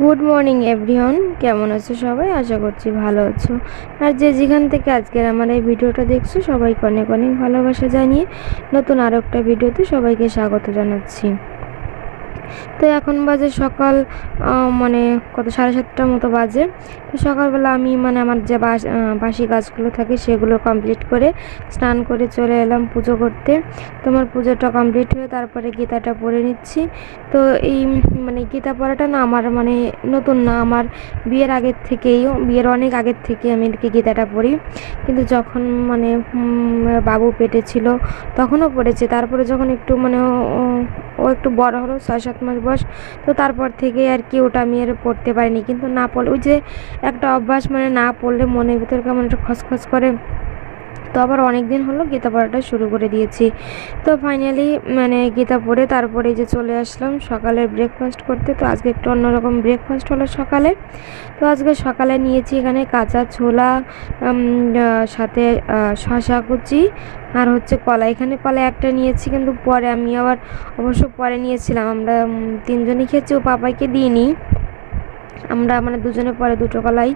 Good morning everyone, কেমন আছো সবাই? আশা করছি ভালো আছো। আর যে যেখান থেকে আজকের আমার এই ভিডিওটা দেখছো সবাইকে অনেক অনেক ভালোবাসা জানিয়ে নতুন আরও একটা ভিডিওতে সবাইকে স্বাগত জানাচ্ছি। তো এখন বাজে সকাল মানে কত 7:30টার মতো বাজে। তো সকালবেলা আমি আমার যে বাসি কাজগুলো থাকে সেগুলো কমপ্লিট করে স্নান করে চলে এলাম পুজো করতে। তোমার পুজোটা কমপ্লিট হয়ে তারপরে গীতাটা পড়ে নিচ্ছি। তো এই গীতা পড়াটা না আমার নতুন না, আমার বিয়ের অনেক আগের থেকে আমি গীতাটা পড়ি। কিন্তু যখন বাবু পেটে ছিল তখনও পড়েছি। তারপরে যখন একটু ও একটু বড় হলো, 6-7 মাস বয়স, তো তারপর থেকে আর কি ওটা আমি আর পড়তে পারিনি। কিন্তু না পড়লে ওই যে একটা অভ্যাস, না পড়লে মনের ভিতর কেমন একটা খসখস করে। তো আবার অনেক দিন হলো গীতা পড়াটা শুরু করে দিয়েছি। তো ফাইনালি গীতা পড়ে তারপরে যে চলে আসলাম সকালের ব্রেকফাস্ট করতে। তো আজকে একটু অন্যরকম ব্রেকফাস্ট হলো সকালে। তো আজকে সকালে নিয়েছি এখানে কাঁচা ছোলা, সাথে শসা কুচি, আর হচ্ছে কলা। এখানে কলা একটা নিয়েছি, কিন্তু পরে আমি আবার অবশ্য পরে নিয়েছিলাম। আমরা তিনজনই খেয়েছি, ও পাপাইকে দিইনি। আমরা দুজনে পরে দুটো কলাই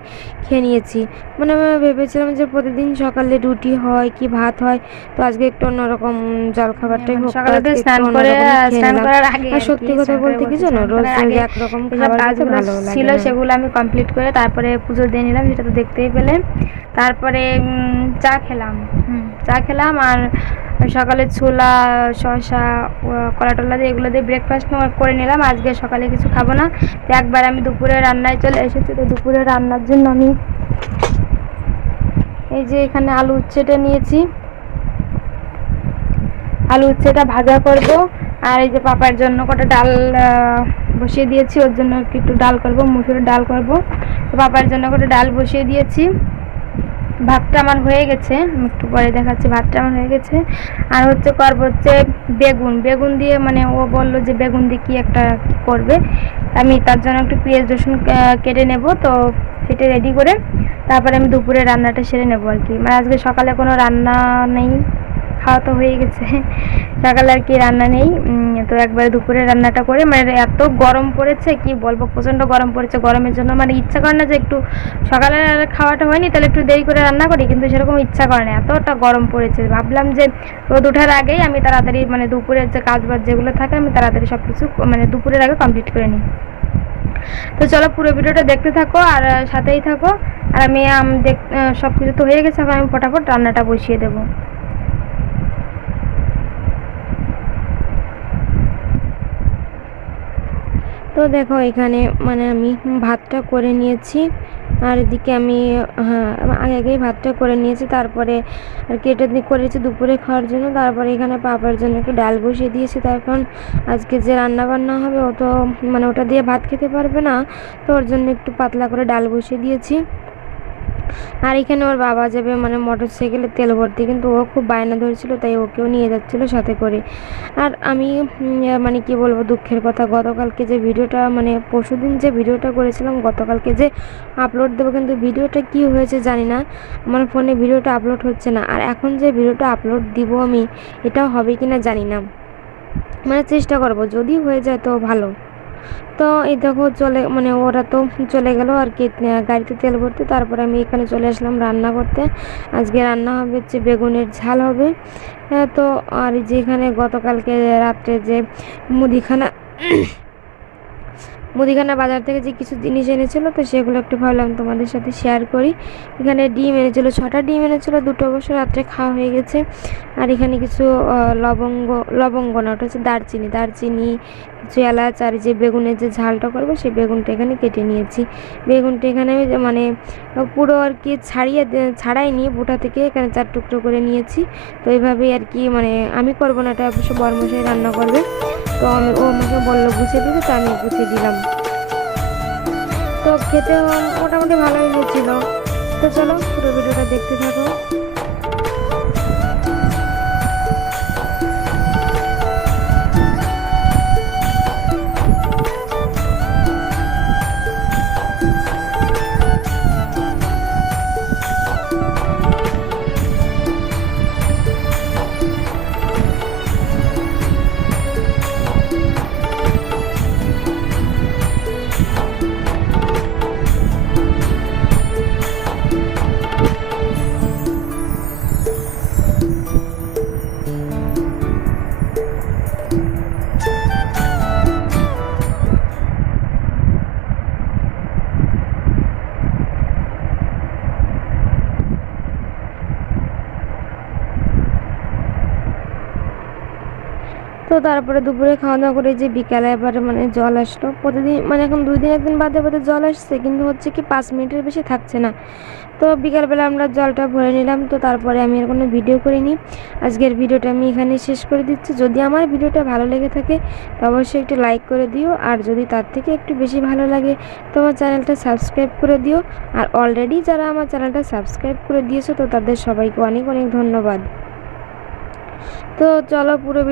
খেয়ে নিয়েছি। আমি ভেবেছিলাম যে প্রতিদিন সকালে রুটি হয় কি ভাত হয়, তো আজকে একটু অন্যরকম জলখাবারটাই হোক। সকালে আজকে একটু স্নান করে অন্যরকম খেয়ে স্নান নিলাম। করার আগে আর সত্যি কথা বলতে কি জানো, রোজ রোজ একরকম যেসব খাবার খেতে কাজগুলো ভালো লাগে ছিল না। সেগুলো আমি কমপ্লিট করে তারপরে পুজো দিয়ে নিলাম, সেটা তো দেখতেই পেলে। তারপরে চা খেলাম। চা খেলাম আর সকালে ছোলা, শসা, কলা টলা দিয়ে এগুলো দিয়ে ব্রেকফাস্ট করে নিলাম। আজকে সকালে কিছু খাবো না, তো একবার আমি দুপুরে রান্নায় চলে এসেছি। তো দুপুরে রান্নার জন্য আমি এই যে এখানে আলু উচ্ছেটা নিয়েছি, আলু উচ্ছেটা ভাজা করব। আর এই যে পাপার জন্য কটা ডাল বসিয়ে দিয়েছি, ওর জন্য একটু ডাল করব, মুসুরের ডাল করব। তো পাপার জন্য কটা ডাল বসিয়ে দিয়েছি। ভাতটা আমার হয়ে গেছে, আমি একটু পরে দেখাচ্ছি। ভাতটা আমার হয়ে গেছে। আর হচ্ছে বেগুন বেগুন দিয়ে ও বললো যে বেগুন দিয়ে কি একটা করবে। আমি তার জন্য একটু পেঁয়াজ রসুন কেটে নেব। তো সেটা রেডি করে তারপরে আমি দুপুরে রান্নাটা সেরে নেবো আর কি। আজকে সকালে কোনো রান্না নেই, খাওয়া তো হয়ে গেছে, সকালে আর কি রান্না নেই। তো একবারে দুপুরে রান্নাটা করে এত গরম পড়েছে কি বলবো, প্রচণ্ড গরম পড়েছে। গরমের জন্য ইচ্ছা করে না যে একটু সকালে খাওয়াটা হয়নি তাহলে একটু দেরি করে রান্না করি, কিন্তু সেরকম ইচ্ছা করে না, এতটা গরম পড়েছে। ভাবলাম যে রোদ ওঠার আগেই আমি তাড়াতাড়ি দুপুরের যে কাজবাজ যেগুলো থাকে আমি তাড়াতাড়ি সব কিছু দুপুরের আগে কমপ্লিট করে নিই। তো চলো পুরো ভিডিওটা দেখতে থাকো আর সাথেই থাকো। আর আমি সব কিছু তো হয়ে গেছে, এখন আমি ফটাফট রান্নাটা বসিয়ে দেবো। তো দেখো এখানে আমি ভাতটা করে নিয়েছি। আর এদিকে আমি আগেই ভাতটা করে নিয়েছি, তারপরে আর কি এটা করেছি দুপুরে খাওয়ার জন্য। তারপরে এখানে পাপার জন্য একটু ডাল বসিয়ে দিয়েছি, তার কারণ আজকে যে রান্না বান্না হবে ও তো ওটা দিয়ে ভাত খেতে পারবে না। তো ওর জন্য একটু পাতলা করে ডাল বসিয়ে দিয়েছি। আর এখানে ওর বাবা যাবে মোটর সাইকেলে তেল ভরতে, কিন্তু ও খুব বায়না ধরেছিল, তাই ওকেও নিয়ে যাচ্ছিলো সাথে করে। আর আমি কি বলবো, দুঃখের কথা, গতকালকে যে ভিডিওটা পরশুদিন যে ভিডিওটা করেছিলাম, গতকালকে যে আপলোড দেবো, কিন্তু ভিডিওটা কি হয়েছে জানি না, আমার ফোনে ভিডিওটা আপলোড হচ্ছে না। আর এখন যে ভিডিওটা আপলোড দিব আমি, এটাও হবে কি না জানি না। চেষ্টা করব, যদি হয়ে যায় তো ভালো। তো এই দেখো চলে ওরা তো চলে গেল আর কি গাড়িতে তেল ভরতে। তারপরে আমি এখানে চলে আসলাম রান্না করতে। আজকে রান্না হবে হচ্ছে বেগুনের ঝাল হবে। তো আর যেখানে গতকালকে রাত্রে যে মুদিখানা বাজার থেকে যে কিছু জিনিস এনেছিল, তো সেগুলো একটু ভাবলাম তোমাদের সাথে শেয়ার করি। এখানে ডিম এনেছিল, 6টা ডিম এনেছিল, 2টো অবশ্য রাত্রে খাওয়া হয়ে গেছে। আর এখানে কিছু লবঙ্গ না, ওটা হচ্ছে দারচিনি, কিছু এলাচ, আর যে বেগুনের যে ঝালটা করবো সেই বেগুনটা এখানে কেটে নিয়েছি। বেগুনটা এখানে আমি পুরো আর কি ছাড়াই নিয়ে বোটা থেকে এখানে 4 টুকরো করে নিয়েছি। তো এইভাবেই আর কি আমি করবো না, এটা অবশ্য বড়মশাই রান্না করবে। তো ও আমাকে বললো গুছিয়ে দিতে, তো আমি গুছিয়ে দিলাম। তো খেতে মোটামুটি ভালোই হয়েছিল। তো চলো পুরো ভিডিওটা দেখতে থাকো। তো তারপরে দুপুরে খাওয়া দাওয়া করে যে বিকালে আবার মানে জল আসলো প্রতিদিন, মানে এখন 2 দিন 1 দিন বাদে বাদে জল আসছে, কিন্তু হচ্ছে কি 5 মিনিটের বেশি থাকছে না। তো বিকালবেলা আমরা জলটা ভরে নিলাম। তো তারপরে আমি আর কোনো ভিডিও করিনি। আজকের ভিডিওটা আমি এখানেই শেষ করে দিচ্ছি। যদি আমার ভিডিওটা ভালো লেগে থাকে তো অবশ্যই একটু লাইক করে দিও, আর যদি তার থেকে একটু বেশি ভালো লাগে তো আমার চ্যানেলটা সাবস্ক্রাইব করে দিও। আর অলরেডি যারা আমার চ্যানেলটা সাবস্ক্রাইব করে দিয়েছো তো তাদের সবাইকে অনেক অনেক ধন্যবাদ। তো চলো পুরো